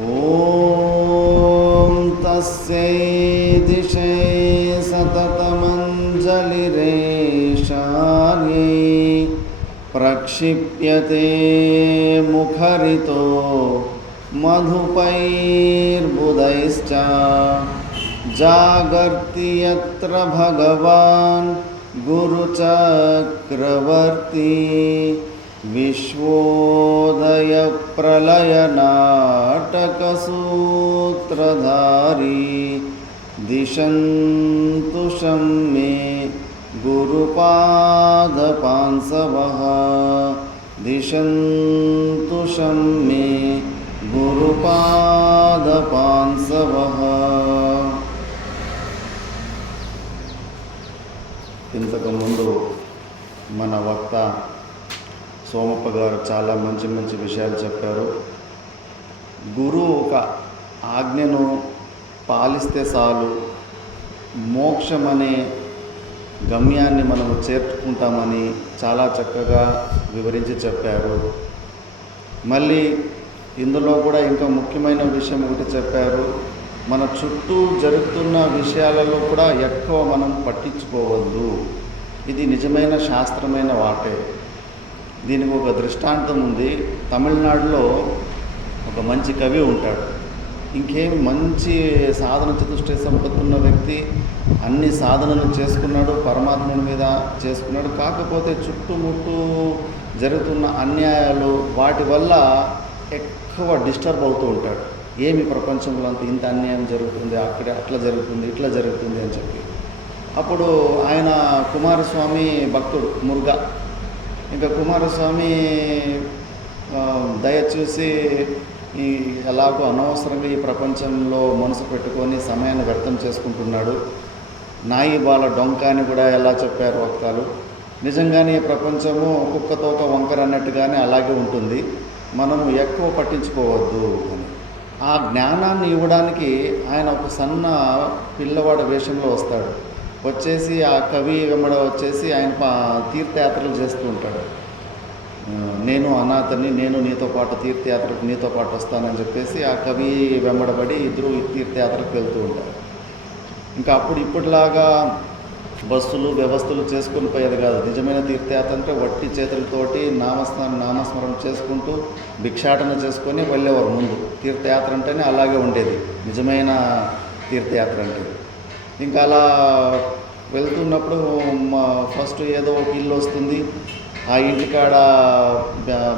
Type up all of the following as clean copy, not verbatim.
ఓం తస్యై దిశే సతతమంజలిరేషాన్యై ప్రక్షిప్యతే ముఖరితో మధుపైర్బుధైశ్చ జాగర్తి యత్ర భగవాన్ గురుచక్రవర్తి విశ్వోదయ ప్రళయ నాటకసూత్రధారి దిశంతు మే గురుపాదపాంసవః దిశంతు మే గురుపాదపాంసవః. ఇంతకుముందు మన వక్త సోమప్ప గారు చాలా మంచి మంచి విషయాలు చెప్పారు. గురువు ఒక ఆజ్ఞను పాలిస్తే చాలు మోక్షం అనే గమ్యాన్ని మనము చేర్చుకుంటామని చాలా చక్కగా వివరించి చెప్పారు. మళ్ళీ ఇందులో కూడా ఇంకా ముఖ్యమైన విషయం ఒకటి చెప్పారు. మన చుట్టూ జరుగుతున్న విషయాలలో కూడా ఎక్కువ మనం పట్టించుకోవద్దు. ఇది నిజమైన శాస్త్రమైన వాటే. దీనికి ఒక దృష్టాంతం ఉంది. తమిళనాడులో ఒక మంచి కవి ఉంటాడు. ఇంకేం మంచి సాధన చతుష్టయ సంపత్తి ఉన్న వ్యక్తి, అన్ని సాధనలు చేసుకున్నాడు, పరమాత్ముని మీద చేసుకున్నాడు. కాకపోతే చుట్టుముట్టు జరుగుతున్న అన్యాయాలు వాటి వల్ల ఎక్కువ డిస్టర్బ్ అవుతూ ఉంటాడు. ఏమి ప్రపంచంలో అంత ఇంత అన్యాయం జరుగుతుంది, అక్కడ అట్లా జరుగుతుంది, ఇట్లా జరుగుతుంది అని చెప్పి. అప్పుడు ఆయన కుమారస్వామి భక్తుడు మురుగా. ఇంకా కుమారస్వామి దయచూసి ఈ ఎలాగో అనవసరంగా ఈ ప్రపంచంలో మనసు పెట్టుకొని సమయాన్ని వ్యర్థం చేసుకుంటున్నాడు. నాయి బాల డొంక అని కూడా ఎలా చెప్పారు వక్తాలు. నిజంగానే ఈ ప్రపంచము ఒక్కొక్క తోక వంకర అన్నట్టుగానే అలాగే ఉంటుంది. మనము ఎక్కువ పట్టించుకోవద్దు అని ఆ జ్ఞానాన్ని ఇవ్వడానికి ఆయన ఒక సన్న పిల్లవాడి వేషంలో వస్తాడు. వచ్చేసి ఆ కవి వెంబడ వచ్చేసి ఆయన తీర్థయాత్రలు చేస్తూ ఉంటాడు. నేను అనాథని, నేను నీతో పాటు తీర్థయాత్రకు నీతో పాటు వస్తానని చెప్పేసి ఆ కవి వెంబడబడి ఇద్దరు తీర్థయాత్రకు వెళ్తూ ఉంటారు. ఇంకా అప్పుడు ఇప్పటిలాగా బస్సులు వ్యవస్థలు చేసుకొని పోయేది కాదు. నిజమైన తీర్థయాత్ర అంటే వట్టి చేతులతోటి నామస్మరణ చేసుకుంటూ భిక్షాటన చేసుకొని వెళ్ళేవారు. ముందు తీర్థయాత్ర అంటేనే అలాగే ఉండేది నిజమైన తీర్థయాత్ర అంటే. ఇంకా అలా వెళ్తున్నప్పుడు ఫస్ట్ ఏదో ఒక ఇల్లు వస్తుంది. ఆ ఇంటికాడ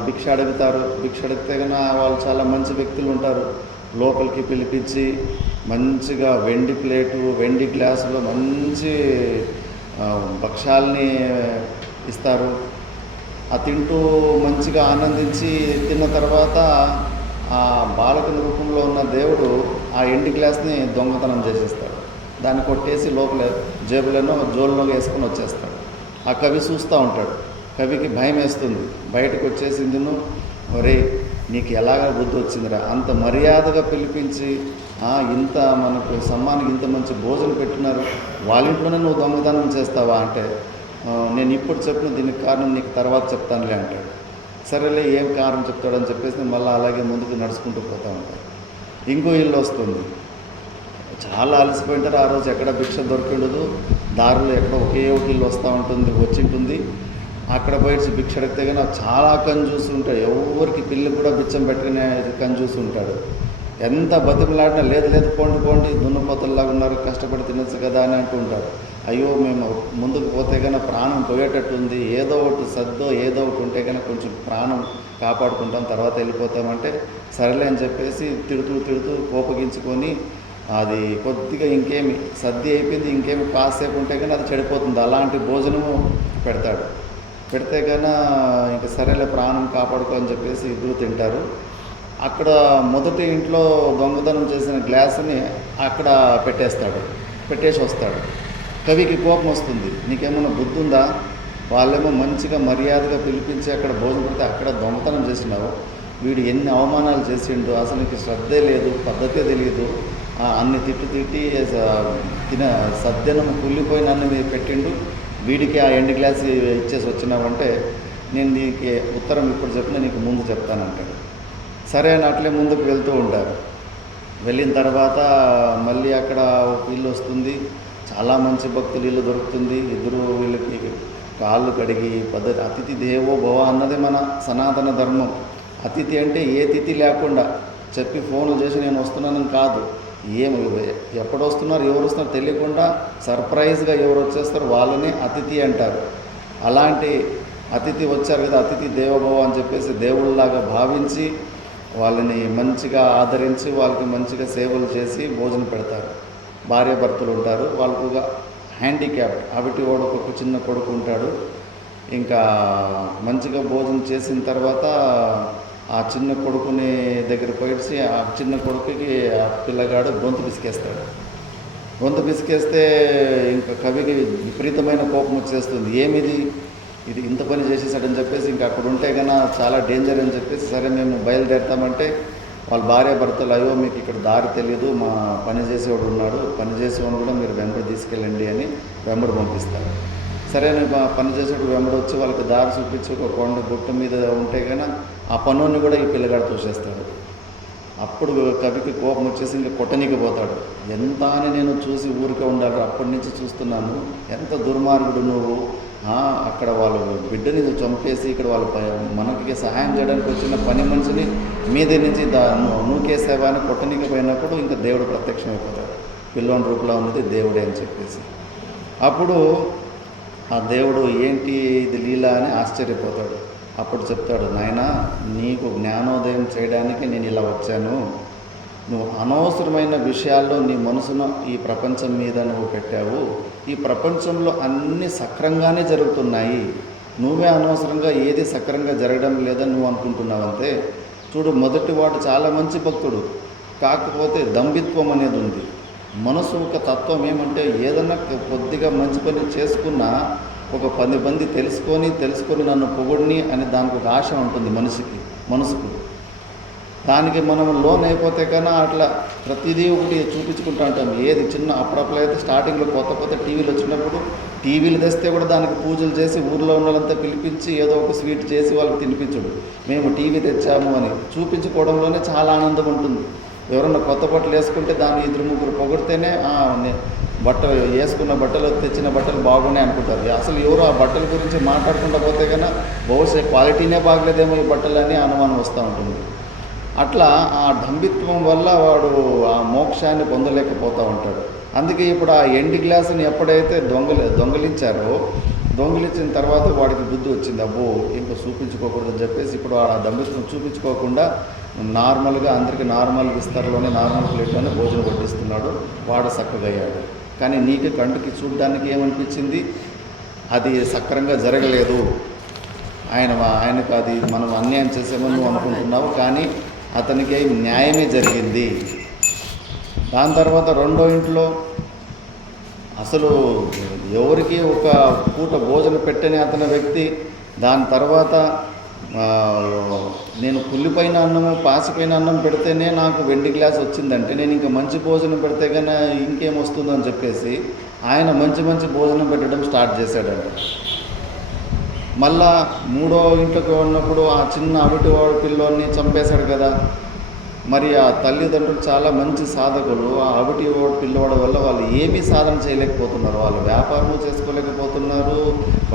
భిక్ష అడుగుతారు. భిక్ష అడిగితే కన్నా వాళ్ళు చాలా మంచి వ్యక్తులు ఉంటారు. లోపలికి పిలిపించి మంచిగా వెండి ప్లేటు, వెండి గ్లాసులో మంచి భక్ష్యాల్ని ఇస్తారు. ఆ తింటూ మంచిగా ఆనందించి తిన్న తర్వాత ఆ బాలకుని రూపంలో ఉన్న దేవుడు ఆ ఎండి గ్లాస్ని దొంగతనం చేసేస్తాడు. దాన్ని కొట్టేసి లోపల జేబులను జోలులో వేసుకొని వచ్చేస్తాడు. ఆ కవి చూస్తూ ఉంటాడు. కవికి భయం వేస్తుంది. బయటకు వచ్చేసిందిను, ఒరే నీకు ఎలాగ బుద్ధి వచ్చిందిరా, అంత మర్యాదగా పిలిపించి ఇంత మనకు సమ్మానికి ఇంత మంచి భోజనం పెట్టినారు, వాళ్ళ ఇంట్లోనే నువ్వు దొంగతనం చేస్తావా అంటే, నేను ఇప్పుడు చెప్పిన దీనికి కారణం నీకు తర్వాత చెప్తానులే అంటాడు. సరేలే ఏం కారణం చెప్తాడని చెప్పేసి మళ్ళీ అలాగే ముందుకు నడుచుకుంటూ పోతూ ఉంటారు. ఇంకో ఇల్లు వస్తుంది. చాలా అలసిపోయింటారు. ఆ రోజు ఎక్కడ భిక్ష దొరికిండదు. దారిలో ఎక్కడ ఒకే ఒక ఇల్లు వస్తూ ఉంటుంది, వచ్చింటుంది. అక్కడ పోయి భిక్ష అడిగితే కానీ చాలా కంజూసి ఉంటాడు. ఎవరికి పిల్లి కూడా బిచ్చం పెట్టుకునే కంజూసి ఉంటాడు. ఎంత బతిమలాడినా లేదు లేదు పోండి పోండి దున్నపోతల్లాగా ఉన్నారు, కష్టపడి తినచ్చు కదా అని అంటూ ఉంటారు. అయ్యో మేము ముందుకు పోతే కన్నా ప్రాణం పోయేటట్టు ఉంది, ఏదో ఒకటి సర్దో ఏదో ఒకటి ఉంటే కన్నా కొంచెం ప్రాణం కాపాడుకుంటాం, తర్వాత వెళ్ళిపోతామంటే సరేలే అని చెప్పేసి తిడుతూ కోపగించుకొని అది కొద్దిగా ఇంకేమి సర్ది అయిపోయింది, ఇంకేమి కాసేపు ఉంటే కానీ అది చెడిపోతుంది. అలాంటి భోజనము పెడతాడు. పెడితే కన్నా ఇంకా సరేలే ప్రాణం కాపాడుకో అని చెప్పేసి ఇద్దరు తింటారు. అక్కడ మొదటి ఇంట్లో దొంగతనం చేసిన గ్లాసుని అక్కడ పెట్టేసి వస్తాడు. కవికి కోపం వస్తుంది. నీకేమన్నా బుద్ధి ఉందా, వాళ్ళేమో మంచిగా మర్యాదగా పిలిపించి అక్కడ భోజనం పెడితే అక్కడ దొంగతనం చేసినావు, వీడు ఎన్ని అవమానాలు చేసిండు, అసలు నీకు శ్రద్ధే లేదు, పద్ధతే తెలియదు, అన్ని తిట్టి సద్యనం కుళ్ళిపోయిన అన్ని పెట్టిండు, వీడికి ఆ ఎండ్ గ్లాస్ ఇచ్చేసి వచ్చినావంటే నేను నీకు ఉత్తరం ఇప్పుడు చెప్పిన నీకు ముందు చెప్తానంటాడు. సరే అని అట్లే ముందుకు వెళ్తూ ఉంటారు. వెళ్ళిన తర్వాత మళ్ళీ అక్కడ ఒక ఇల్లు వస్తుంది. చాలా మంచి భక్తులు ఇల్లు దొరుకుతుంది. ఇద్దరు వీళ్ళకి కాళ్ళు కడిగి పద్ధతి, అతిథి దేవో భవ అన్నది మన సనాతన ధర్మం. అతిథి అంటే ఏ తిథి లేకుండా చెప్పి ఫోన్లు చేసి నేను వస్తున్నానని కాదు. ఏమి ఎప్పుడు వస్తున్నారు, ఎవరు వస్తున్నారు తెలియకుండా సర్ప్రైజ్గా ఎవరు వచ్చేస్తారో వాళ్ళని అతిథి అంటారు. అలాంటి అతిథి వచ్చారు కదా, అతిథి దేవోభవ అని చెప్పేసి దేవుళ్ళలాగా భావించి వాళ్ళని మంచిగా ఆదరించి వాళ్ళకి మంచిగా సేవలు చేసి భోజనం పెడతారు. భార్య భర్తలు ఉంటారు. వాళ్ళకు ఒక హ్యాండిక్యాప్డ్ అవిటి వాడు ఒక చిన్న కొడుకు ఉంటాడు. ఇంకా మంచిగా భోజనం చేసిన తర్వాత ఆ చిన్న కొడుకుని దగ్గర పోయి ఆ చిన్న కొడుకుకి ఆ పిల్లగాడు గొంతు పిసికేస్తాడు. గొంతు పిసికేస్తే ఇంకా కవికి విపరీతమైన కోపం వచ్చేస్తుంది. ఏమిది, ఇది ఇంత పని చేసేసాడని చెప్పేసి ఇంకా అక్కడ ఉంటే కన్నా చాలా డేంజర్ అని చెప్పేసి సరే మేము బయలుదేరుతామంటే వాళ్ళ భార్య భర్తలు, అయ్యో మీకు ఇక్కడ దారి తెలియదు, మా పని చేసేవాడు ఉన్నాడు, పని చేసేవాడు కూడా మీరు వెంబడి తీసుకెళ్ళండి అని వెంబడి పంపిస్తారు. సరే పని చేసేవాడు వెంబడి వచ్చి వాళ్ళకి దారి చూపించి ఒక కొండ గుట్ట మీద ఉంటే కన్నా ఆ పనుని కూడా ఈ పిల్లగాడు తోసేస్తాడు. అప్పుడు కవికి కోపం వచ్చేసి ఇంకా కొట్టనీకి పోతాడు. ఎంత అని నేను చూసి ఊరికే ఉండాలి, అప్పటి నుంచి చూస్తున్నాను, ఎంత దుర్మార్గుడు నువ్వు, అక్కడ వాళ్ళ బిడ్డని చంపేసి ఇక్కడ వాళ్ళు మనకి సహాయం చేయడానికి వచ్చిన పని మనిషిని మీదే నుంచి నూకేసావా అని కొట్టనీకి పోయినప్పుడు ఇంకా దేవుడు ప్రత్యక్షమైపోతాడు. పిల్లోని రూపంలో ఉన్నది దేవుడే అని చెప్పేసి అప్పుడు ఆ దేవుడు ఏంటి ఇది లీల అని ఆశ్చర్యపోతాడు. అప్పుడు చెప్తాడు, నాయనా నీకు జ్ఞానోదయం చేయడానికి నేను ఇలా వచ్చాను. నువ్వు అనవసరమైన విషయాల్లో నీ మనసును ఈ ప్రపంచం మీద నువ్వు పెట్టావు. ఈ ప్రపంచంలో అన్నీ సక్రంగానే జరుగుతున్నాయి, నువ్వే అనవసరంగా ఏది సక్రంగా జరగడం లేదని నువ్వు అనుకుంటున్నావు అంతే. చూడు, మొదటివాడు చాలా మంచి భక్తుడు, కాకపోతే దంభిత్వం అనేది ఉంది. మనసు ఒక తత్వం ఏమంటే ఏదన్నా కొద్దిగా మంచి పని చేసుకున్నా ఒక 10 మంది తెలుసుకొని నన్ను పొగుడిని అని దానికి ఒక ఆశ ఉంటుంది మనసుకు. దానికి మనం లోన్ అయిపోతే కన్నా అట్లా ప్రతిదీ ఒకటి చూపించుకుంటూ ఉంటాం. ఏది చిన్న అప్పుడప్పుడు అయితే స్టార్టింగ్లో కొత్త టీవీలు వచ్చినప్పుడు టీవీలు తెస్తే కూడా దానికి పూజలు చేసి ఊర్లో ఉన్న వాళ్ళంతా పిలిపించి ఏదో ఒక స్వీట్ చేసి వాళ్ళకి తినిపించడు. మేము టీవీ తెచ్చాము అని చూపించుకోవడంలోనే చాలా ఆనందం ఉంటుంది. ఎవరన్నా కొత్త బట్టలు వేసుకుంటే దాన్ని 2-3 పొగిడితేనే వేసుకున్న బట్టలు తెచ్చిన బట్టలు బాగున్నాయి అనుకుంటారు. అసలు ఎవరు ఆ బట్టల గురించి మాట్లాడకుండా పోతే కన్నా బహుశా క్వాలిటీనే బాగలేదేమో ఈ బట్టలు అని అనుమానం వస్తూ ఉంటుంది. అట్లా ఆ డంబిత్వం వల్ల వాడు ఆ మోక్షాన్ని పొందలేకపోతూ ఉంటాడు. అందుకే ఇప్పుడు ఆ ఎండి గ్లాసుని ఎప్పుడైతే దొంగిలించిన తర్వాత వాడికి బుద్ధి వచ్చింది, అబ్బో ఇంకా చూపించుకోకూడదని చెప్పేసి ఇప్పుడు ఆ దంభిత్వం చూపించుకోకుండా నార్మల్గా అందరికీ నార్మల్ విస్తరలోనే నార్మల్ ప్లేట్లోనే భోజనం వడ్డిస్తున్నాడు. వాడు చక్కగా అయ్యాడు. కానీ నీకు కంటికి చూడడానికి ఏమనిపించింది, అది సక్రంగా జరగలేదు, ఆయనకు అది మనం అన్యాయం చేసామని నువ్వు అనుకుంటున్నావు, కానీ అతనికి న్యాయమే జరిగింది. దాని తర్వాత రెండో ఇంట్లో అసలు ఎవరికి ఒక పూట భోజనం పెట్టని అతని వ్యక్తి దాని తర్వాత నేను కుళ్ళిపోయిన అన్నము పాసిపోయిన అన్నం పెడితేనే నాకు వెండి గ్లాస్ వచ్చిందంటే నేను ఇంకా మంచి భోజనం పెడితే కానీ ఇంకేం వస్తుందని చెప్పేసి ఆయన మంచి భోజనం పెట్టడం స్టార్ట్ చేశాడంట. మళ్ళా మూడో ఇంట్లోకి ఉన్నప్పుడు ఆ చిన్న అవిటివాడు పిల్లోని చంపేశాడు కదా. మరి ఆ తల్లిదండ్రులు చాలా మంచి సాధకులు. ఆ అవిటివాడు పిల్లవాడు వల్ల వాళ్ళు ఏమీ సాధన చేయలేకపోతున్నారు. వాళ్ళు వ్యాపారము చేసుకోలేకపోతున్నారు,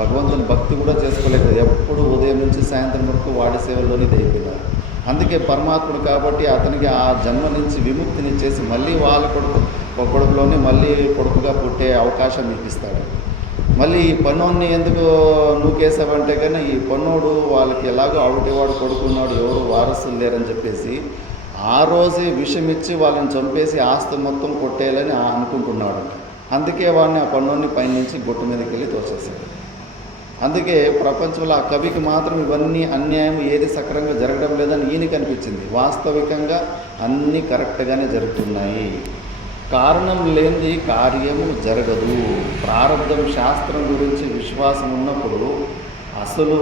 భగవంతుని భక్తి కూడా చేసుకోలేకపోతే ఎప్పుడు ఉదయం నుంచి సాయంత్రం వరకు వాడి సేవల్లోనే అయిపోయినారు. అందుకే పరమాత్ముడు కాబట్టి అతనికి ఆ జన్మ నుంచి విముక్తినిచ్చేసి మళ్ళీ వాళ్ళ కొడుకులోనే మళ్ళీ కొడుకుగా పుట్టే అవకాశం ఇప్పిస్తాడు. మళ్ళీ ఈ పన్నోడిని ఎందుకు నూకేసావంటే కానీ ఈ పన్నోడు వాళ్ళకి ఎలాగో అవిటివాడు కొడుకున్నాడు, ఎవరు వారసులు లేరని చెప్పేసి ఆ రోజే విషం ఇచ్చి వాళ్ళని చంపేసి ఆస్తి మొత్తం కొట్టేయాలని అనుకుంటున్నాడు. అందుకే వాడిని ఆ పన్నోడిని పైనుంచి గొట్టు మీదకి వెళ్ళి తోసేశాడు. అందుకే ప్రపంచంలో ఆ కవికి మాత్రం ఇవన్నీ అన్యాయం ఏది సక్రంగా జరగడం లేదని ఈయనకి అనిపించింది. వాస్తవికంగా అన్నీ కరెక్ట్గానే జరుగుతున్నాయి. కారణం లేనిది కార్యము జరగదు. ప్రారంధం శాస్త్రం గురించి విశ్వాసం ఉన్నప్పుడు అసలు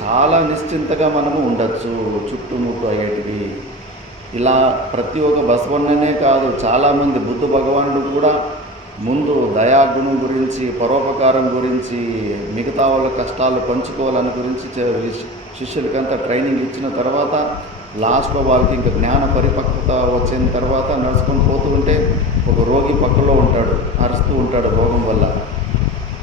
చాలా నిశ్చింతగా మనము ఉండొచ్చు. చుట్టుముట్టు అయ్యేటివి ఇలా ప్రతి ఒక్క బసవన్ననే కాదు, చాలామంది బుద్ధ భగవానుడు కూడా ముందు దయాగుణం గురించి, పరోపకారం గురించి, మిగతా వాళ్ళ కష్టాలు పంచుకోవాలని గురించి శిష్యులకంతా ట్రైనింగ్ ఇచ్చిన తర్వాత లాస్ట్లో వాళ్ళకి ఇంకా జ్ఞాన పరిపక్వత వచ్చిన తర్వాత నడుచుకొని పోతూ ఉంటే ఒక రోగి పక్కలో ఉంటాడు, అరుస్తూ ఉంటాడు రోగం వల్ల.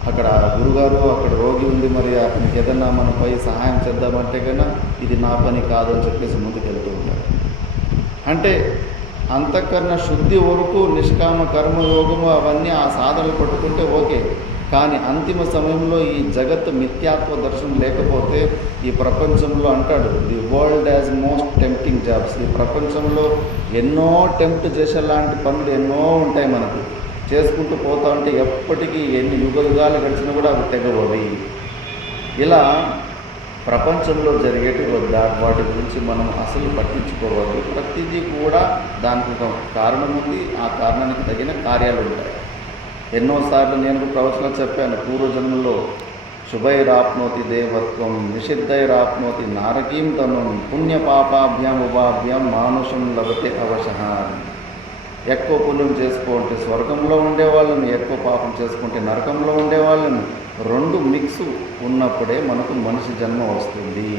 అక్కడ గురుగారు అక్కడ రోగి ఉంది, మరి అతనికి ఏదన్నా మనపై సహాయం చేద్దామంటే కన్నా ఇది నా పని కాదు అని చెప్పేసి ముందుకు వెళ్తూ ఉంటాడు. అంటే అంతఃకరణ శుద్ధి వరకు నిష్కామ కర్మయోగము అవన్నీ ఆ సాధనలు పట్టుకుంటే ఓకే. కానీ అంతిమ సమయంలో ఈ జగత్ మిథ్యాత్వ దర్శనం లేకపోతే ఈ ప్రపంచంలో అంటాడు, the world as most tempting jobs. ఈ ప్రపంచంలో ఎన్నో టెంప్ట్ చేసేలాంటి పనులు ఎన్నో ఉంటాయి, మనకు చేసుకుంటూ పోతా ఉంటే ఎప్పటికీ ఎన్ని యుగాలు గడిచినా కూడా అవి తెగవవి. ఇలా ప్రపంచంలో జరిగేటి వాటి గురించి మనం అసలు పట్టించుకోవాలి. ప్రతిదీ కూడా దానికి ఒక కారణం ఉంది, ఆ కారణానికి తగిన కార్యాలు ఉంటాయి. ఎన్నోసార్లు నేను ప్రవచనం చెప్పాను, పూర్వజన్మలో శుభైరాప్నోతి దేవత్వం, నిషిద్ధైరాప్నోతి నారకీం తనుం, పుణ్యపాపాభ్యాం ఉభాభ్యాం మానుషం లభతే అవశః. ఎక్కువ పుణ్యం చేసుకుంటే స్వర్గంలో ఉండేవాళ్ళని, ఎక్కువ పాపం చేసుకుంటే నరకంలో ఉండేవాళ్ళని, రెండు మిక్స్ ఉన్నప్పుడే మనకు మనిషి జన్మ వస్తుంది.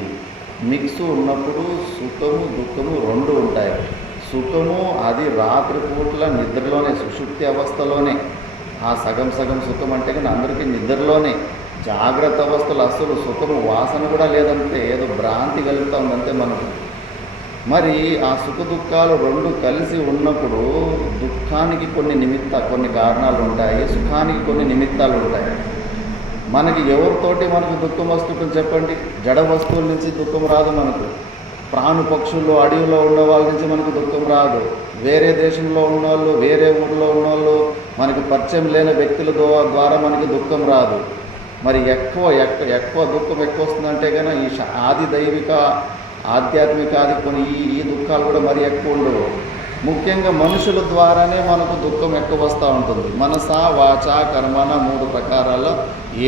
మిక్స్ ఉన్నప్పుడు సుఖము దుఃఖము రెండు ఉంటాయి. సుఖము అది రాత్రిపూట్ల నిద్రలోనే, సుషుప్తి అవస్థలోనే. ఆ సగం సుఖం అంటే కానీ అందరికీ నిద్రలోనే. జాగ్రత్త అవస్థలు అస్సలు సుఖము వాసన కూడా లేదంటే ఏదో భ్రాంతి కలుగుతూ ఉందంటే మనకు. మరి ఆ సుఖ దుఃఖాలు రెండు కలిసి ఉన్నప్పుడు దుఃఖానికి కొన్ని కారణాలు ఉంటాయి, సుఖానికి కొన్ని నిమిత్తాలు ఉంటాయి. మనకి ఎవరితోటి మనకు దుఃఖం వస్తుంటుంది చెప్పండి? జడ వస్తువుల నుంచి దుఃఖం రాదు మనకు. ప్రాణు పక్షుల్లో అడవిలో ఉన్న వాళ్ళ నుంచి మనకు దుఃఖం రాదు. వేరే దేశంలో ఉన్నవాళ్ళు, వేరే ఊళ్ళో ఉన్నవాళ్ళు, మనకి పరిచయం లేని వ్యక్తుల ద్వారా మనకి దుఃఖం రాదు. మరి ఎక్కువ దుఃఖం ఎక్కువ వస్తుందంటే కనుక ఈ ఆది దైవిక ఆధ్యాత్మిక ఆది కొన్ని ఈ దుఃఖాలు కూడా మరి ఎక్కువ ఉండవు. ముఖ్యంగా మనుషుల ద్వారానే మనకు దుఃఖం ఎక్కువ వస్తూ ఉంటుంది. మనస వాచ కర్మన 3 ప్రకారాల్లో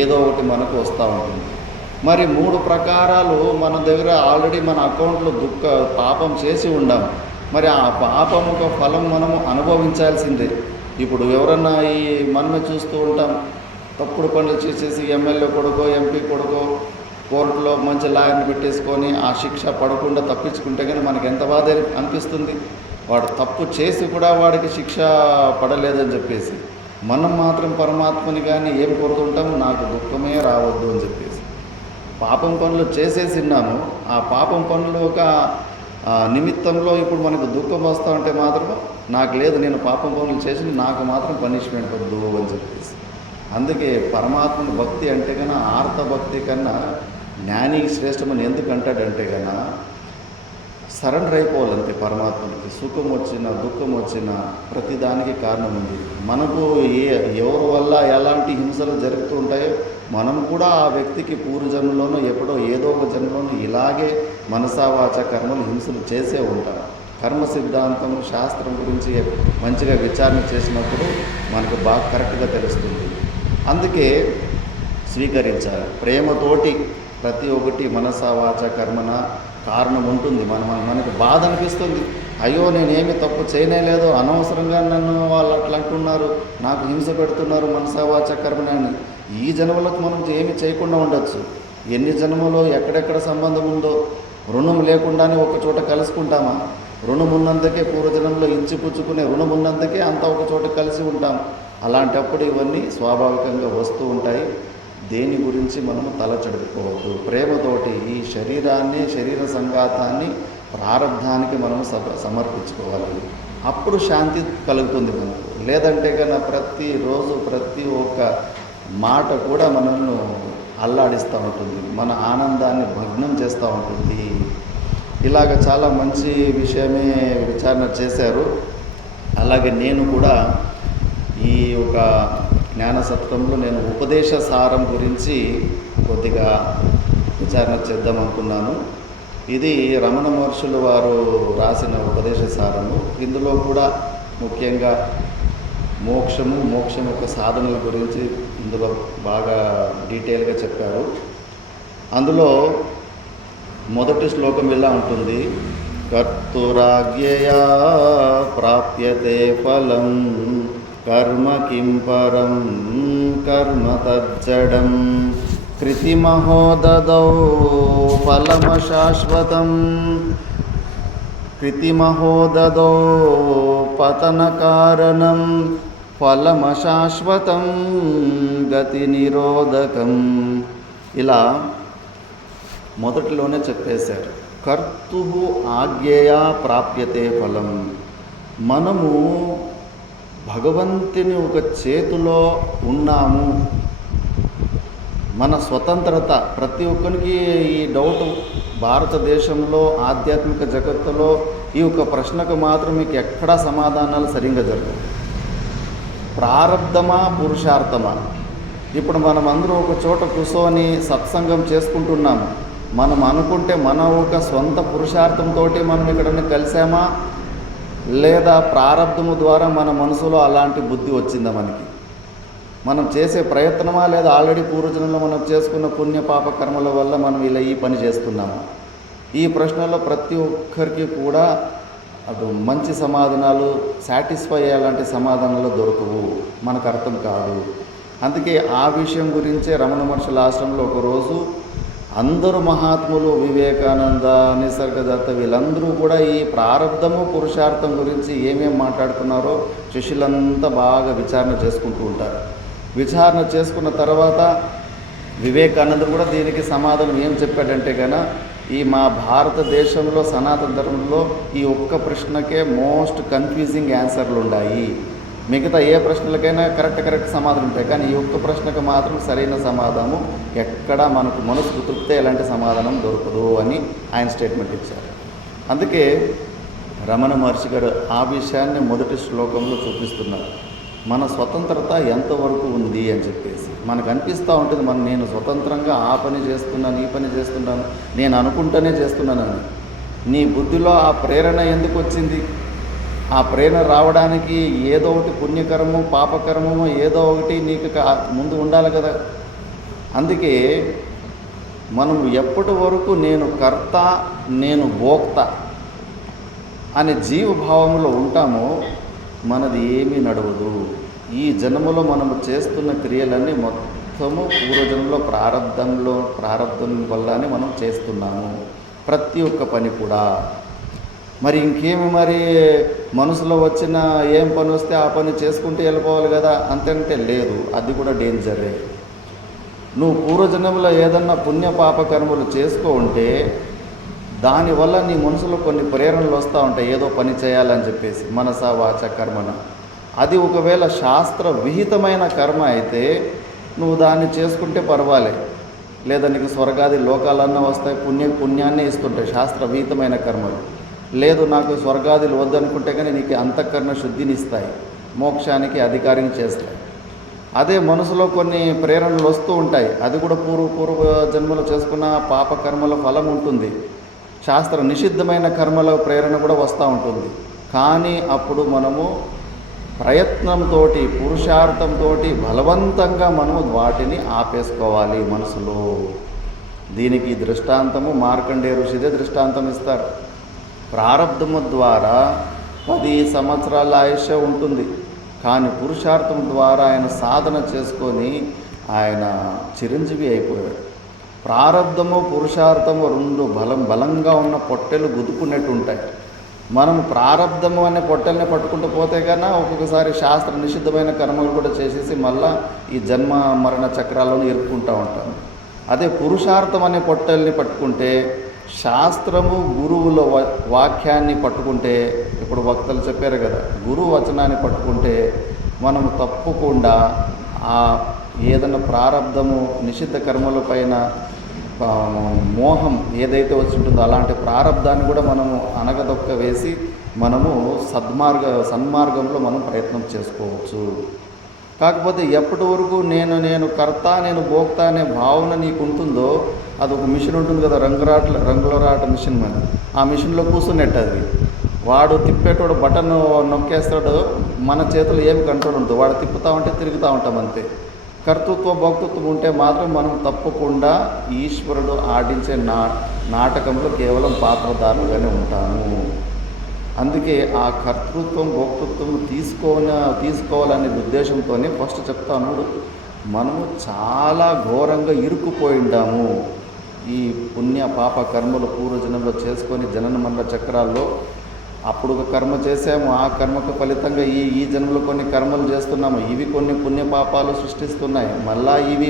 ఏదో ఒకటి మనకు వస్తూ ఉంటుంది. మరి 3 ప్రకారాలు మన దగ్గర ఆల్రెడీ మన అకౌంట్లో పాపం చేసి ఉండాం. మరి ఆ పాపముక ఫలం మనము అనుభవించాల్సిందే. ఇప్పుడు ఎవరన్నా ఈ మనమే చూస్తూ ఉంటాం, తప్పుడు పనులు చేసేసి ఎమ్మెల్యే కొడుకో ఎంపీ కొడుకో కోర్టులో మంచి లాయర్ని పెట్టేసుకొని ఆ శిక్ష పడకుండా తప్పించుకుంటే కానీ మనకి ఎంత బాధ అనిపిస్తుంది. వాడు తప్పు చేసి కూడా వాడికి శిక్ష పడలేదని చెప్పేసి మనం మాత్రం పరమాత్మని కానీ ఏం కోరుతుంటాము, నాకు దుఃఖమే రావద్దు అని చెప్పేసి. పాపం పనులు చేసేసిన్నాము, ఆ పాపం పనులు ఒక నిమిత్తంలో ఇప్పుడు మనకు దుఃఖం వస్తూ ఉంటే మాత్రం నాకు లేదు, నేను పాపం పనులు చేసి నాకు మాత్రం పనిష్మెంట్ వద్దు అని చెప్పేసి. అందుకే పరమాత్మని భక్తి అంటే కన్నా ఆర్త భక్తి కన్నా జ్ఞానికి శ్రేష్టమని ఎందుకు అంటాడంటే కన్నా సరెండర్ అయిపోవాలంతే పరమాత్మకి. సుఖం వచ్చినా దుఃఖం వచ్చినా ప్రతిదానికి కారణం ఉంది. మనకు ఎవరి వల్ల ఎలాంటి హింసలు జరుగుతూ ఉంటాయో మనం కూడా ఆ వ్యక్తికి పూర్వజన్మలోనూ ఎప్పుడో ఏదో ఒక జన్మలోనూ ఇలాగే మనసావాచ కర్మలు హింసలు చేసే ఉంటారు. కర్మ సిద్ధాంతం శాస్త్రం గురించి మంచిగా విచారణ చేసినప్పుడు మనకు బాగా కరెక్ట్గా తెలుస్తుంది. అందుకే స్వీకరించాలి ప్రేమతోటి. ప్రతి ఒక్కటి మనసావాచ కర్మన కారణం ఉంటుంది. మనకు బాధ అనిపిస్తుంది, అయ్యో నేనేమి తప్పు చేయనేలేదు, అనవసరంగా నన్ను వాళ్ళు అట్లా అంటున్నారు, నాకు హింస పెడుతున్నారు మనసావాచ కర్మని. ఈ జన్మలకు మనం ఏమి చేయకుండా ఉండొచ్చు. ఎన్ని జన్మలో ఎక్కడెక్కడ సంబంధం ఉందో, రుణం లేకుండానే ఒక చోట కలుసుకుంటామా? రుణం ఉన్నందుకే పూర్వజన్మలో ఇచ్చిపుచ్చుకునే రుణం ఉన్నందుకే అంతా ఒక చోట కలిసి ఉంటాం. అలాంటప్పుడు ఇవన్నీ స్వాభావికంగా వస్తూ ఉంటాయి. దేని గురించి మనము తలచెడుకోవద్దు. ప్రేమతోటి ఈ శరీరాన్ని, శరీర సంఘాతాన్ని ప్రారంధానికి మనం సమర్పించుకోవాలి. అప్పుడు శాంతి కలుగుతుంది మనకు. లేదంటే కన్నా ప్రతిరోజు ప్రతి ఒక్క మాట కూడా మనల్ని అల్లాడిస్తూ ఉంటుంది, మన ఆనందాన్ని భగ్నం చేస్తూ ఉంటుంది. ఇలాగ చాలా మంచి విషయమే విచారణ చేశారు. అలాగే నేను కూడా ఈ ఒక జ్ఞాన సత్రంలో నేను ఉపదేశ సారం గురించి కొద్దిగా విచారణ చేద్దాం అనుకున్నాను. ఇది రమణ మహర్షులు వారు రాసిన ఉపదేశ సారము. ఇందులో కూడా ముఖ్యంగా మోక్షం యొక్క సాధనల గురించి ఇందులో బాగా డీటెయిల్గా చెప్పారు. అందులో మొదటి శ్లోకం ఇలా ఉంటుంది, కర్తురాజ్ఞయా ప్రాప్యతే ఫలం కర్మ కిం పరం కర్మ తజ్జడం కృతిమహోదదౌ ఫలమశాశ్వతం కృతిమహోదదో పతనకారణం ఫలమశాశ్వతం గతి నిరోధకం. ఇలా మొదటిలోనే చెప్పేశారు. కర్తు ఆజ్ఞయా ప్రాప్యతే ఫలం. మనము భగవంతుని ఒక చేతిలో ఉన్నాము. మన స్వతంత్రత ప్రతి ఒక్కరికి ఈ డౌట్ భారతదేశంలో ఆధ్యాత్మిక జగత్తులో ఈ ఒక ప్రశ్నకు మాత్రం మీకు ఎక్కడా సమాధానాలు సరిగ్గా జరగవు. ప్రారబ్ధమా పురుషార్థమా? ఇప్పుడు మనం అందరూ ఒక చోట కూర్చొని సత్సంగం చేసుకుంటున్నాము. మనం అనుకుంటే మన ఒక సొంత పురుషార్థంతో మనం ఇక్కడ కలిసామా, లేదా ప్రారబ్ధము ద్వారా మన మనసులో అలాంటి బుద్ధి వచ్చిందా మనకి? మనం చేసే ప్రయత్నమా, లేదా ఆల్రెడీ పూర్వజన్మలో మనం చేసుకున్న పుణ్య పాప కర్మల వల్ల మనం ఇలా ఈ పని చేస్తున్నాము? ఈ ప్రశ్నలో ప్రతి ఒక్కరికి కూడా అటు మంచి సమాధానాలు, సాటిస్ఫై అయ్యేలాంటి సమాధానాలు దొరకవు, మనకు అర్థం కాదు. అందుకే ఆ విషయం గురించే రమణ మహర్షుల ఆశ్రమంలో ఒకరోజు అందరూ మహాత్ములు, వివేకానంద, నిసర్గదత్త, వీళ్ళందరూ కూడా ఈ ప్రారబ్ధము పురుషార్థం గురించి ఏమేం మాట్లాడుకున్నారో శిష్యులంతా బాగా విచారణ చేసుకుంటూ ఉంటారు. విచారణ చేసుకున్న తర్వాత వివేకానందుడు కూడా దీనికి సమాధానం ఏం చెప్పాడంటే కనుక, ఈ మా భారతదేశంలో సనాతన ధర్మంలో ఈ ఒక్క ప్రశ్నకే మోస్ట్ కన్ఫ్యూజింగ్ ఆన్సర్లు ఉన్నాయి. మిగతా ఏ ప్రశ్నలకైనా కరెక్ట్ సమాధానం ఉంటాయి, కానీ ఈ ఒక్క ప్రశ్నకు మాత్రం సరైన సమాధానం ఎక్కడా మనసుకు తృప్తే ఎలాంటి సమాధానం దొరకదు అని ఆయన స్టేట్మెంట్ ఇచ్చారు. అందుకే రమణ మహర్షి గారు ఆ విషయాన్ని మొదటి శ్లోకంలో చూపిస్తున్నారు. మన స్వతంత్రత ఎంతవరకు ఉంది అని చెప్పేసి మనకు అనిపిస్తూ ఉంటుంది, నేను స్వతంత్రంగా ఆ పని చేస్తున్నాను, ఈ పని చేస్తున్నాను, నేను అనుకుంటూనే చేస్తున్నానని. నీ బుద్ధిలో ఆ ప్రేరణ ఎందుకు వచ్చింది? ఆ ప్రేరణ రావడానికి ఏదో ఒకటి పుణ్యకర్మము, పాపకర్మము ఏదో ఒకటి నీకు ముందు ఉండాలి కదా. అందుకే మనం ఎప్పటి వరకు నేను కర్త, నేను భోక్త అనే జీవభావంలో ఉంటామో మనది ఏమీ నడవదు. ఈ జన్మలో మనము చేస్తున్న క్రియలన్నీ మొత్తము పూర్వజన్మలో ప్రారబ్ధం వల్లనే మనం చేస్తున్నాము ప్రతి ఒక్క పని కూడా. మరి ఇంకేమి, మరి మనసులో వచ్చిన ఏం పని వస్తే ఆ పని చేసుకుంటూ వెళ్ళిపోవాలి కదా అంతంటే లేదు, అది కూడా డేంజరే. నువ్వు పూర్వజన్మలో ఏదన్నా పుణ్య పాప కర్మలు చేసుకో ఉంటే దానివల్ల నీ మనసులో కొన్ని ప్రేరణలు వస్తూ ఉంటాయి, ఏదో పని చేయాలని చెప్పేసి, మనస వాచ కర్మన. అది ఒకవేళ శాస్త్ర విహితమైన కర్మ అయితే నువ్వు దాన్ని చేసుకుంటే పర్వాలే, లేదా నీకు స్వర్గాది లోకాలన్నా వస్తాయి, పుణ్యాన్నే ఇస్తుంటాయి శాస్త్ర విహితమైన కర్మలు. లేదు నాకు స్వర్గాదులు వద్దనుకుంటే కానీ నీకు అంతఃకరణ శుద్ధిని ఇస్తాయి, మోక్షానికి అధికారిని చేస్తాయి. అదే మనసులో కొన్ని ప్రేరణలు వస్తూ ఉంటాయి, అది కూడా పూర్వ జన్మలో చేసుకున్న పాప కర్మల ఫలం ఉంటుంది. శాస్త్ర నిషిద్ధమైన కర్మల ప్రేరణ కూడా వస్తూ ఉంటుంది. కానీ అప్పుడు మనము ప్రయత్నంతో, పురుషార్థంతో బలవంతంగా మనము వాటిని ఆపేసుకోవాలి మనసులో. దీనికి దృష్టాంతము మార్కండేయ ఋషిదే దృష్టాంతం ఇస్తారు. ప్రారబ్ధము ద్వారా 10 సంవత్సరాల ఆయుష్య ఉంటుంది, కానీ పురుషార్థం ద్వారా ఆయన సాధన చేసుకొని ఆయన చిరంజీవి అయిపోయాడు. ప్రారబ్ధము పురుషార్థము రెండు బలంగా ఉన్న పొట్టెలు గుద్దుకున్నట్టు ఉంటాయి. మనం ప్రారబ్ధము అనే పొట్టెల్ని పట్టుకుంటూ పోతే కన్నా ఒక్కొక్కసారి శాస్త్ర నిషిద్ధమైన కర్మలు కూడా చేసేసి మళ్ళా ఈ జన్మ మరణ చక్రాలను ఇరుక్కుంటూ ఉంటాం. అదే పురుషార్థం అనే పొట్టెల్ని పట్టుకుంటే, శాస్త్రము గురువుల వాక్యాన్ని పట్టుకుంటే, ఇప్పుడు వక్తలు చెప్పారు కదా, గురువు వచనాన్ని పట్టుకుంటే మనం తప్పకుండా ఆ ఏదైనా ప్రారబ్ధము నిషిద్ధ కర్మల పైన మోహం ఏదైతే వచ్చి ఉంటుందో అలాంటి ప్రారబ్ధాన్ని కూడా మనము అనగదొక్క వేసి మనము సన్మార్గంలో మనం ప్రయత్నం చేసుకోవచ్చు. కాకపోతే ఎప్పటి వరకు నేను కర్త, నేను భోక్త అనే భావన నీకు ఉంటుందో, అది ఒక మిషన్ ఉంటుంది కదా, రంగులరాట మిషన్. మన ఆ మిషన్లో కూర్చున్నట్టు అది వాడు తిప్పేటోడు బటన్ నొక్కేస్తాడు, మన చేతులు ఏమి కంట్రోల్ ఉంటుంది, వాడు తిప్పుతూ ఉంటే తిరుగుతూ ఉంటాం అంతే. కర్తృత్వ భోక్తృత్వం ఉంటే మాత్రం మనం తప్పకుండా ఈశ్వరుడు ఆడించే నాటకంలో కేవలం పాత్రధారులుగానే ఉంటాము. అందుకే ఆ కర్తృత్వం భోక్తృత్వం తీసుకోవాలనే ఉద్దేశంతోనే ఫస్ట్ చెప్తాను, మనము చాలా ఘోరంగా ఇరుక్కుపోయి ఉంటాము. ఈ పుణ్య పాప కర్మలు పూర్వజన్మలో చేసుకొని జనన మరణ చక్రాల్లో అప్పుడు ఒక కర్మ చేసాము, ఆ కర్మకు ఫలితంగా ఈ జన్మలో కొన్ని కర్మలు చేస్తున్నాము, ఇవి కొన్ని పుణ్యపాపాలు సృష్టిస్తున్నాయి,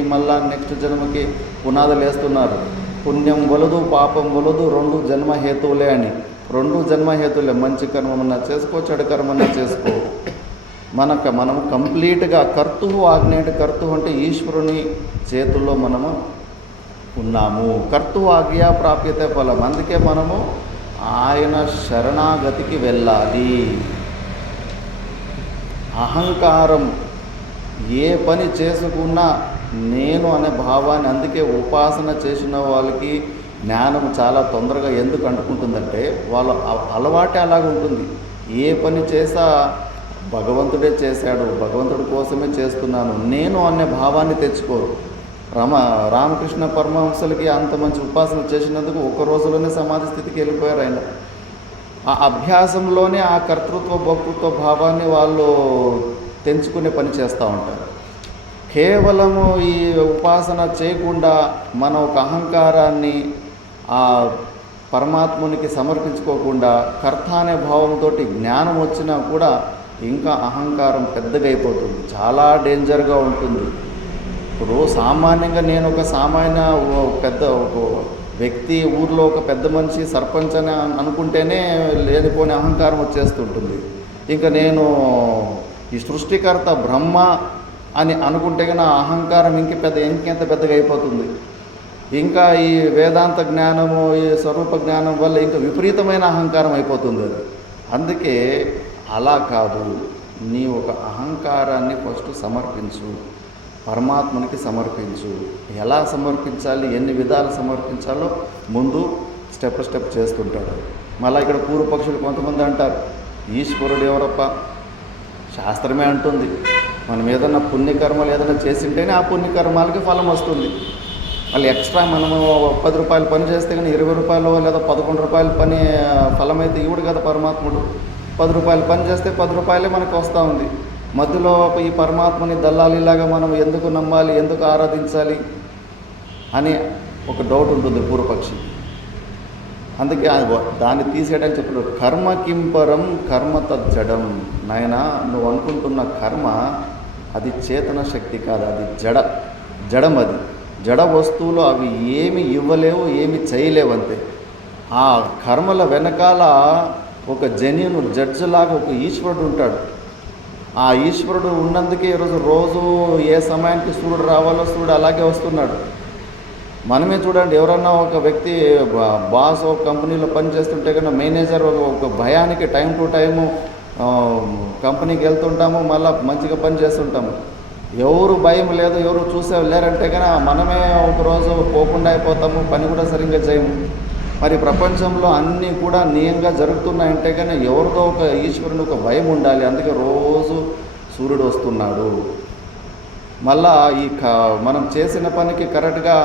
మళ్ళా నెక్స్ట్ జన్మకి పునాదులు వేస్తున్నారు. పుణ్యం వలదు పాపం వలదు, రెండు జన్మహేతువులే అని. రెండు జన్మహేతువులే, మంచి కర్మమన్నా చేసుకో, చెడు కర్మన్నా చేసుకో. మనము కంప్లీట్గా కర్తువు ఆజ్ఞేయ, కర్తువు అంటే ఈశ్వరుని చేతుల్లో మనము ఉన్నాము. కర్తువు ఆజ్ఞా ప్రాప్యతే ఫలం. అందుకే మనము ఆయన శరణాగతికి వెళ్ళాలి. అహంకారం ఏ పని చేసుకున్నా నేను అనే భావాన్ని, అందుకే ఉపాసన చేసిన వాళ్ళకి జ్ఞానం చాలా తొందరగా ఎందుకు అంటుకుంటుందంటే వాళ్ళ అలవాటే అలాగ ఉంటుంది. ఏ పని చేసా భగవంతుడే చేశాడు, భగవంతుడి కోసమే చేస్తున్నాను, నేను అనే భావాన్ని తెచ్చుకోరు. రామకృష్ణ పరమహంసలకి అంత మంచి ఉపాసన చేసినందుకు ఒక రోజులోనే సమాధి స్థితికి వెళ్ళిపోయారు ఆయన. ఆ అభ్యాసంలోనే ఆ కర్తృత్వ భోక్తృత్వ భావాన్ని వాళ్ళు తెంచుకునే పని చేస్తూ ఉంటారు. కేవలము ఈ ఉపాసన చేయకుండా మన ఒక అహంకారాన్ని ఆ పరమాత్మునికి సమర్పించుకోకుండా కర్త అనే భావంతో జ్ఞానం వచ్చినా కూడా ఇంకా అహంకారం పెద్దగా అయిపోతుంది, చాలా డేంజర్గా ఉంటుంది. ఇప్పుడు సామాన్యంగా నేను ఒక సామాన్య పెద్ద ఒక వ్యక్తి, ఊర్లో ఒక పెద్ద మనిషి, సర్పంచ్ అని అనుకుంటేనే లేనిపోని అహంకారం వచ్చేస్తుంటుంది. ఇంకా నేను ఈ సృష్టికర్త బ్రహ్మ అని అనుకుంటే నా అహంకారం ఇంకెంత పెద్దగా అయిపోతుంది. ఇంకా ఈ వేదాంత జ్ఞానము, ఈ స్వరూప జ్ఞానం వల్ల ఇంకా విపరీతమైన అహంకారం అయిపోతుంది అది. అందుకే అలా కాదు, నీ ఒక అహంకారాన్ని ఫస్ట్ సమర్పించు, పరమాత్మనికి సమర్పించు. ఎలా సమర్పించాలి, ఎన్ని విధాలు సమర్పించాలో ముందు స్టెప్ చేస్తుంటాడు. మళ్ళీ ఇక్కడ పూర్వపక్షులు కొంతమంది అంటారు, ఈశ్వరుడు ఎవరప్ప, శాస్త్రమే అంటుంది మనం ఏదన్నా పుణ్యకర్మలు ఏదైనా చేసింటేనే ఆ పుణ్యకర్మాలకి ఫలం వస్తుంది. మళ్ళీ ఎక్స్ట్రా మనము 10 రూపాయలు పని చేస్తే కానీ 20 రూపాయలు లేదా 11 రూపాయల పని ఫలం అయితే ఇవ్వడు కదా పరమాత్ముడు. 10 రూపాయలు పని చేస్తే 10 రూపాయలే మనకు వస్తూ ఉంది. మధ్యలో ఈ పరమాత్మని దల్లాలిలాగా మనం ఎందుకు నమ్మాలి, ఎందుకు ఆరాధించాలి అని ఒక డౌట్ ఉంటుంది పూర్వపక్షి. అందుకే దాన్ని తీసేయడానికి చెప్పారు, కర్మ కింపరం కర్మ తజ్జడం. నాయన, నువ్వు అనుకుంటున్న కర్మ అది చేతన శక్తి కాదు, అది జడం. అది జడ వస్తువులు, అవి ఏమి ఇవ్వలేవు, ఏమి చేయలేవు అంతే. ఆ కర్మల వెనకాల ఒక జెన్యూన్ జడ్జిలాగా ఒక ఈశ్వరుడు ఉంటాడు. ఆ ఈశ్వరుడు ఉన్నందుకే రోజు ఏ సమయానికి సూర్యుడు రావాలో సూర్యుడు అలాగే వస్తున్నాడు. మనమే చూడండి, ఎవరన్నా ఒక వ్యక్తి బాస్ ఒక కంపెనీలో పని చేస్తుంటే కన్నా మేనేజర్ ఒక భయానికి టైం టు టైము కంపెనీకి వెళ్తుంటాము, మళ్ళీ మంచిగా పని చేస్తుంటాము. ఎవరు భయం లేదు, ఎవరు చూసే లేరంటే కన్నా మనమే ఒకరోజు పోకుండా అయిపోతాము, పని కూడా సరిగ్గా చేయము. మరి ప్రపంచంలో అన్నీ కూడా నియంగా జరుగుతున్నాయంటే కానీ ఎవరిదో ఒక ఈశ్వరుని ఒక భయం ఉండాలి. అందుకే రోజు సూర్యుడు వస్తున్నాడు. మళ్ళా మనం చేసిన పనికి కరెక్ట్గా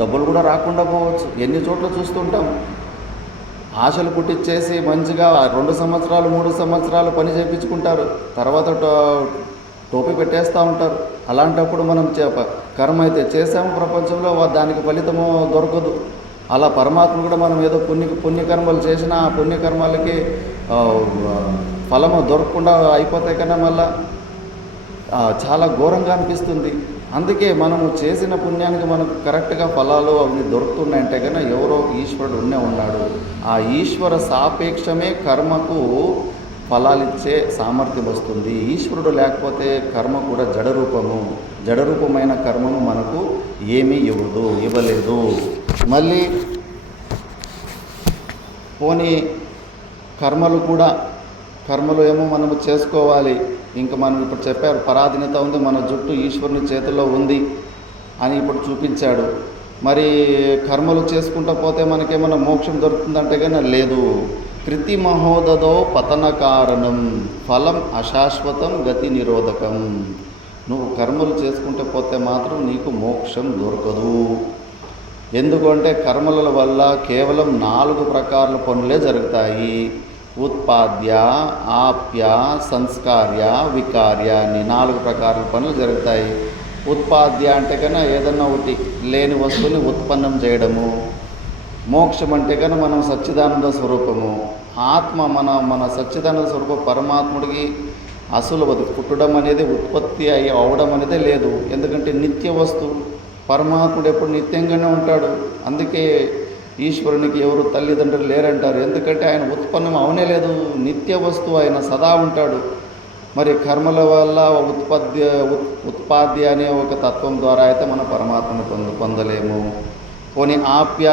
డబ్బులు కూడా రాకుండా పోవచ్చు. ఎన్ని చోట్ల చూస్తుంటాం, ఆశలు పుట్టించేసి మంచిగా 2 సంవత్సరాలు 3 సంవత్సరాలు పని చేయించుకుంటారు, తర్వాత టోపీ పెట్టేస్తూ ఉంటారు. అలాంటప్పుడు మనం కర్మ అయితే చేసాము ప్రపంచంలో, దానికి ఫలితము దొరకదు. అలా పరమాత్మ కూడా మనం ఏదో పుణ్యకర్మలు చేసినా ఆ పుణ్యకర్మలకి ఫలము దొరకకుండా అయిపోతాయి కన్నా మళ్ళా చాలా ఘోరంగా అనిపిస్తుంది. అందుకే మనము చేసిన పుణ్యానికి మనకు కరెక్ట్గా ఫలాలు అవి దొరుకుతున్నాయంటే కన్నా ఎవరో ఈశ్వరుడు ఉన్నాడు. ఆ ఈశ్వర సాపేక్షమే కర్మకు ఫలాలిచ్చే సామర్థ్యం వస్తుంది. ఈశ్వరుడు లేకపోతే కర్మ కూడా జడరూపమైన కర్మను మనకు ఏమీ ఇవ్వలేదు. మళ్ళీ పోనీ కర్మలు ఏమో మనము చేసుకోవాలి. ఇంకా మనం ఇప్పుడు చెప్పారు, పరాధీనత ఉంది, మన జుట్టు ఈశ్వరుని చేతిలో ఉంది అని ఇప్పుడు చూపించాడు. మరి కర్మలు చేసుకుంటూ పోతే మనకేమన్నా మోక్షం దొరుకుతుందంటే కానీ లేదు. కృతి మహోదదో పతన కారణం, ఫలం అశాశ్వతం, గతి నిరోధకం. నువ్వు కర్మలు చేసుకుంటూ పోతే మాత్రం నీకు మోక్షం దొరకదు. ఎందుకంటే కర్మల వల్ల కేవలం 4 ప్రకారాల పనులే జరుగుతాయి. ఉత్పాద్య, ఆప్య, సంస్కార్య, వికార్య అని 4 ప్రకారాల పనులు జరుగుతాయి. ఉత్పాద్య అంటే కన్నా ఏదన్నా ఒకటి లేని వస్తువుని ఉత్పన్నం చేయడము. మోక్షం అంటే కనుక మనం సచ్చిదానంద స్వరూపము. ఆత్మ మన సచ్చిదానంద స్వరూపం పరమాత్ముడికి అసలు పుట్టడం అనేది ఉత్పత్తి అవడం అనేదే లేదు. ఎందుకంటే నిత్య వస్తువు. పరమాత్ముడు ఎప్పుడు నిత్యంగానే ఉంటాడు. అందుకే ఈశ్వరునికి ఎవరు తల్లిదండ్రులు లేరంటారు. ఎందుకంటే ఆయన ఉత్పన్నం అవనే లేదు, నిత్య వస్తువు, ఆయన సదా ఉంటాడు. మరి కర్మల వల్ల ఉత్పాద్య అనే ఒక తత్వం ద్వారా అయితే మనం పరమాత్మను పొందలేము. పోనీ ఆప్య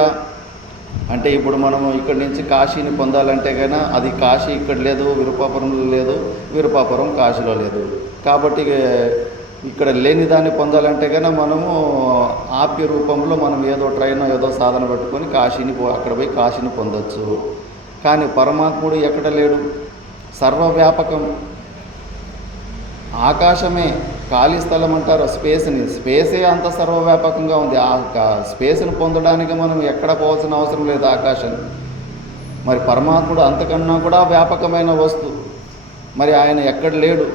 అంటే ఇప్పుడు మనము ఇక్కడి నుంచి కాశీని పొందాలంటే కన్నా అది కాశీ ఇక్కడ లేదు, విరుపాపురంలో లేదు, విరుపాపురం కాశీలో లేదు. కాబట్టి ఇక్కడ లేని దాన్ని పొందాలంటే కన్నా మనము ఆప్య రూపంలో మనం ఏదో ట్రైన్ ఏదో సాధన పెట్టుకొని అక్కడ పోయి కాశీని పొందొచ్చు. కానీ పరమాత్ముడు ఎక్కడ లేడు, సర్వవ్యాపకం. ఆకాశమే ఖాళీ స్థలం అంటారు స్పేసే అంత సర్వవ్యాపకంగా ఉంది. ఆ స్పేస్ని పొందడానికి మనం ఎక్కడ పోవాల్సిన అవసరం లేదు ఆకాశం. మరి పరమాత్ముడు అంతకన్నా కూడా వ్యాపకమైన వస్తువు. మరి ఆయన ఎక్కడ లేడు.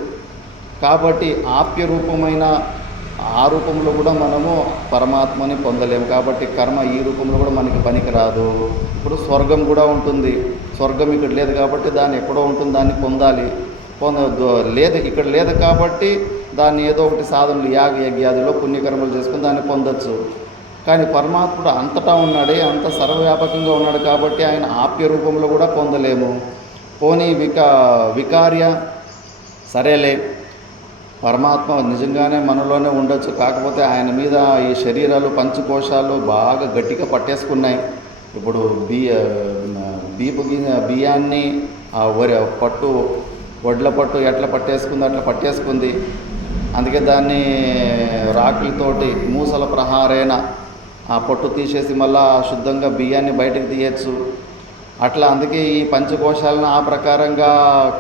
కాబట్టి ఆప్య రూపమైన ఆ రూపంలో కూడా మనము పరమాత్మని పొందలేము. కాబట్టి కర్మ ఈ రూపంలో కూడా మనకి పనికిరాదు. ఇప్పుడు స్వర్గం కూడా ఉంటుంది. స్వర్గం ఇక్కడ లేదు కాబట్టి దాన్ని ఎక్కడో ఉంటుంది, దాన్ని పొందాలి. లేదు, ఇక్కడ లేదు కాబట్టి దాన్ని ఏదో ఒకటి సాధనలు యజ్ఞాదిలో పుణ్యకర్మలు చేసుకుని దాన్ని పొందొచ్చు. కానీ పరమాత్ముడు అంతటా ఉన్నాడే, అంత సర్వవ్యాపకంగా ఉన్నాడు కాబట్టి ఆయన ఆప్య రూపంలో కూడా పొందలేము. పోనీ వికార్య సరేలే, పరమాత్మ నిజంగానే మనలోనే ఉండొచ్చు. కాకపోతే ఆయన మీద ఈ శరీరాలు పంచకోశాలు బాగా గట్టిగా పట్టేసుకున్నాయి. ఇప్పుడు బియ్యాన్ని వడ్ల పట్టు ఎట్లా పట్టేసుకుంది అట్లా పట్టేసుకుంది. అందుకే దాన్ని రాకులతోటి మూసల ప్రహారేణ ఆ పొట్టు తీసేసి మళ్ళా శుద్ధంగా బియ్యాన్ని బయటకు తీయచ్చు. అట్లా అందుకే ఈ పంచకోశాలను ఆ ప్రకారంగా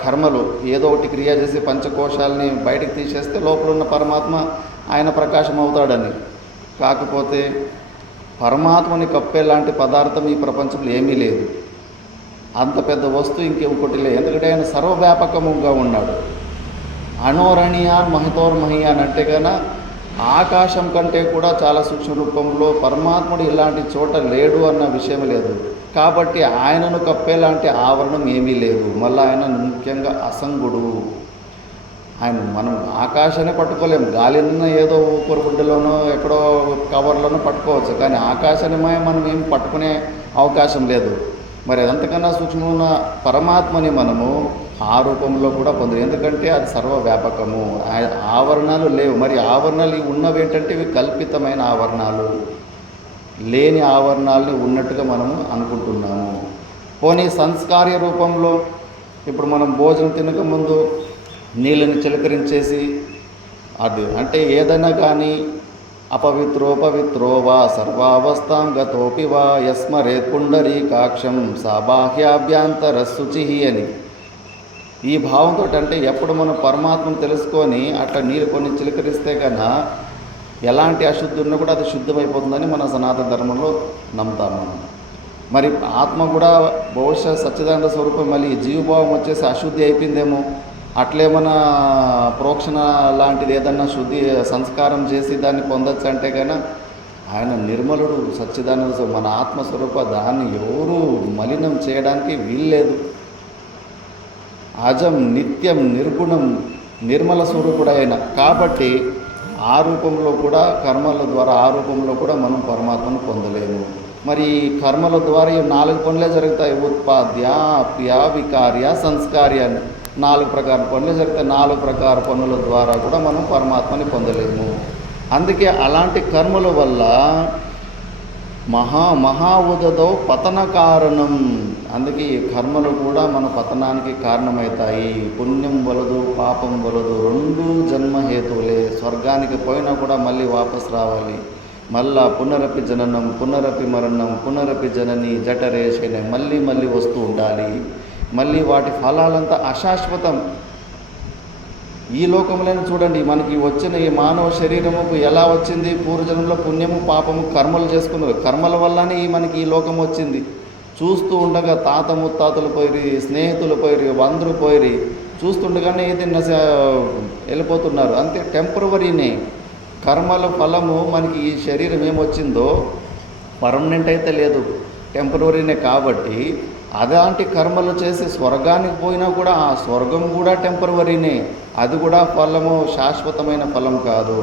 కర్మలు ఏదో ఒకటి క్రియ చేసి పంచకోశాలని బయటకు తీసేస్తే లోపల ఉన్న పరమాత్మ ఆయన ప్రకాశం అవుతాడని. కాకపోతే పరమాత్మని కప్పేలాంటి పదార్థం ఈ ప్రపంచంలో ఏమీ లేదు. అంత పెద్ద వస్తువు ఇంకొకటి లేదు. ఎందుకంటే ఆయన సర్వవ్యాపకముగా ఉన్నాడు. అణోరణీయాన్ మహితోర్మహీయాన్ అంటే కన్నా ఆకాశం కంటే కూడా చాలా సూక్ష్మ రూపంలో పరమాత్ముడు ఇలాంటి చోట లేడు అన్న విషయం లేదు. కాబట్టి ఆయనను కప్పేలాంటి ఆవరణం ఏమీ లేదు. మళ్ళీ ఆయన ముఖ్యంగా అసంగుడు. మనం ఆకాశాన్ని పట్టుకోలేము. గాలిన ఏదో ఊపిరిగుడ్డలోనో ఎక్కడో కవర్లోనో పట్టుకోవచ్చు. కానీ ఆకాశాన్ని మనం ఏం పట్టుకునే అవకాశం లేదు. మరి అంతకన్నా సూక్ష్మమైన పరమాత్మని మనము ఆ రూపంలో కూడా పొందరు. ఎందుకంటే అది సర్వవ్యాపకము. ఆవరణాలు లేవు. మరి ఆవరణాలు ఉన్నవి ఏంటంటే ఇవి కల్పితమైన ఆవరణాలు, లేని ఆవరణాలని ఉన్నట్టుగా మనము అనుకుంటున్నాము. పోనీ సంస్కార్య రూపంలో ఇప్పుడు మనం భోజనం తినక ముందు నీళ్ళని చిలకరించేసి అది అంటే ఏదైనా కానీ అపవిత్రోపవిత్రో వా సర్వావస్థాం గతోపి వా యస్మరేత్ పుండరీకాక్షం సాబాహ్యాభ్యాంతర శుచి అని ఈ భావంతో అంటే ఎప్పుడు మనం పరమాత్మను తెలుసుకొని అట్లా నీళ్ళు కొన్ని చిలకరిస్తే కన్నా ఎలాంటి అశుద్ధి ఉన్నా కూడా అది శుద్ధమైపోతుందని మన సనాతన ధర్మంలో నమ్ముతాము మనం. మరి ఆత్మ కూడా బహుశా సచ్చిదానంద స్వరూపం మళ్ళీ జీవభావం వచ్చేసి అశుద్ధి అయిపోయిందేమో, అట్లేమన్నా ప్రోక్షణ లాంటిది ఏదన్నా శుద్ధి సంస్కారం చేసి దాన్ని పొందొచ్చు అంటే కన్నా ఆయన నిర్మలుడు సచ్చిదానంద మన ఆత్మస్వరూప దాన్ని ఎవరూ మలినం చేయడానికి వీల్లేదు. అజం నిత్యం నిర్గుణం నిర్మల స్వరూపుడు ఆయన. కాబట్టి ఆ రూపంలో కూడా కర్మల ద్వారా ఆ రూపంలో కూడా మనం పరమాత్మను పొందలేము. మరి కర్మల ద్వారా ఈ 4 పనులే జరుగుతాయి. ఉత్పాద్య, ఆప్య, వికార్య, సంస్కార్య అని 4 ప్రకార పనులే జరుగుతాయి. 4 ప్రకార పనుల ద్వారా కూడా మనం పరమాత్మని పొందలేము. అందుకే అలాంటి కర్మల వల్ల మహా ఉదదో పతన కారణం. అందుకే ఈ కర్మలు కూడా మన పతనానికి కారణమవుతాయి. పుణ్యం వలదు పాపం వలదు, 2 జన్మహేతువులే. స్వర్గానికి పోయినా కూడా మళ్ళీ వాపస్ రావాలి. మళ్ళా పునరపి జననం పునరపి మరణం పునరపి జనని జఠరేషణ మళ్ళీ మళ్ళీ వస్తూ ఉండాలి. మళ్ళీ వాటి ఫలాలంతా అశాశ్వతం. ఈ లోకంలోనే చూడండి, మనకి వచ్చిన ఈ మానవ శరీరముకు ఎలా వచ్చింది? పూర్వజన్మలో పుణ్యము పాపము కర్మలు చేసుకున్నారు. కర్మల వల్లనే మనకి ఈ లోకం వచ్చింది. చూస్తూ ఉండగా తాత ముత్తాతలు పోయిరి, స్నేహితులు పోయిరి, అందరూ పోయిరి, చూస్తుండగానే ఇది వెళ్ళిపోతున్నారు. అంతే, టెంపరవరీనే. కర్మల ఫలము మనకి ఈ శరీరం ఏమొచ్చిందో పర్మనెంట్ అయితే లేదు, టెంపరవరీనే కాబట్టి అలాంటి కర్మలు చేసి స్వర్గానికి పోయినా కూడా ఆ స్వర్గం కూడా టెంపరవరీనే, అది కూడా ఫలము శాశ్వతమైన ఫలం కాదు.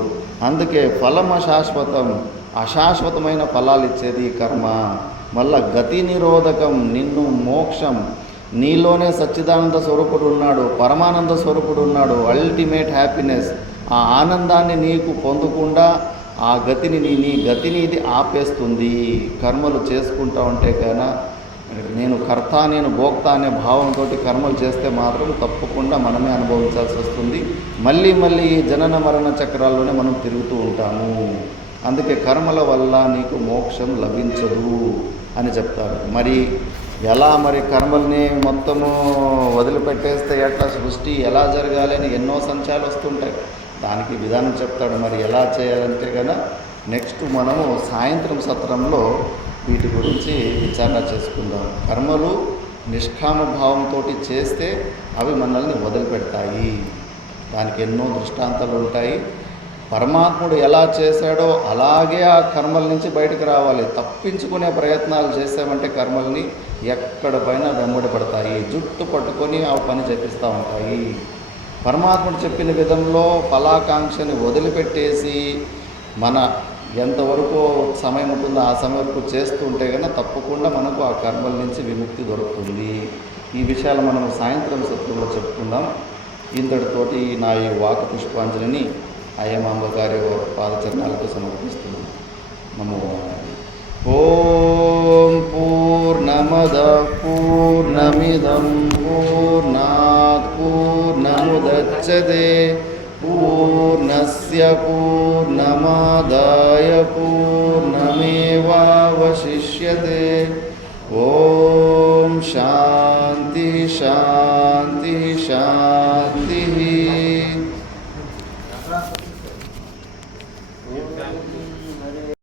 అందుకే ఫలం అశాశ్వతం, అశాశ్వతమైన ఫలాలు ఇచ్చేది ఈ కర్మ. మళ్ళా గతి నిరోధకం, నిన్ను మోక్షం, నీలోనే సచ్చిదానంద స్వరూపుడు ఉన్నాడు, పరమానంద స్వరూపుడు ఉన్నాడు, అల్టిమేట్ హ్యాపీనెస్, ఆ ఆనందాన్ని నీకు పొందకుండా ఆ గతిని నీ గతిని ఇది ఆపేస్తుంది. కర్మలు చేసుకుంటా ఉంటే కానీ నేను కర్త నేను భోక్త అనే భావంతో కర్మలు చేస్తే మాత్రం తప్పకుండా మనమే అనుభవించాల్సి వస్తుంది. మళ్ళీ మళ్ళీ ఈ జనన మరణ చక్రాల్లోనే మనం తిరుగుతూ ఉంటాము. అందుకే కర్మల వల్ల నీకు మోక్షం లభించదు అని చెప్తారు. మరి ఎలా మరి కర్మల్ని మొత్తము వదిలిపెట్టేస్తే ఎట్లా, సృష్టి ఎలా జరగాలి అని ఎన్నో సంచాలు వస్తుంటాయి. దానికి విధానం చెప్తాడు. మరి ఎలా చేయాలంటే కనుక నెక్స్ట్ మనము సాయంత్రం సత్రంలో వీటి గురించి విచారణ చేసుకుందాం. కర్మలు నిష్కామ భావంతో చేస్తే అవి మనల్ని వదిలిపెడతాయి. దానికి ఎన్నో దృష్టాంతాలు ఉంటాయి. పరమాత్ముడు ఎలా చేశాడో అలాగే ఆ కర్మల నుంచి బయటకు రావాలి. తప్పించుకునే ప్రయత్నాలు చేసామంటే కర్మల్ని ఎక్కడ పైన వెంబడి పడతాయి, జుట్టు పట్టుకొని ఆ పని చేపిస్తూ ఉంటాయి. పరమాత్ముడు చెప్పిన విధంలో ఫలాకాంక్షని వదిలిపెట్టేసి మన ఎంతవరకు సమయం ఉంటుందో ఆ సమయం వరకు చేస్తూ ఉంటే కనుక తప్పకుండా మనకు ఆ కర్మల నుంచి విముక్తి దొరుకుతుంది. ఈ విషయాలు మనం సాయంత్రం సత్రంలో చెప్పుకుందాం. ఇంతటితోటి నా ఈ వాక్ పుష్పాంజలిని అయ్యమాంబ గారి పాదచరణాలకు సమర్పిస్తున్నాను. నమో ఓం పూర్ణమద పూర్ణమిదం పూర్ణాత్ పూర్ణముదచ్యతే పూర్ణస్య పూర్ణమాదాయ పూర్ణమేవావశిష్యతే. ఓం శాంతి శాంతి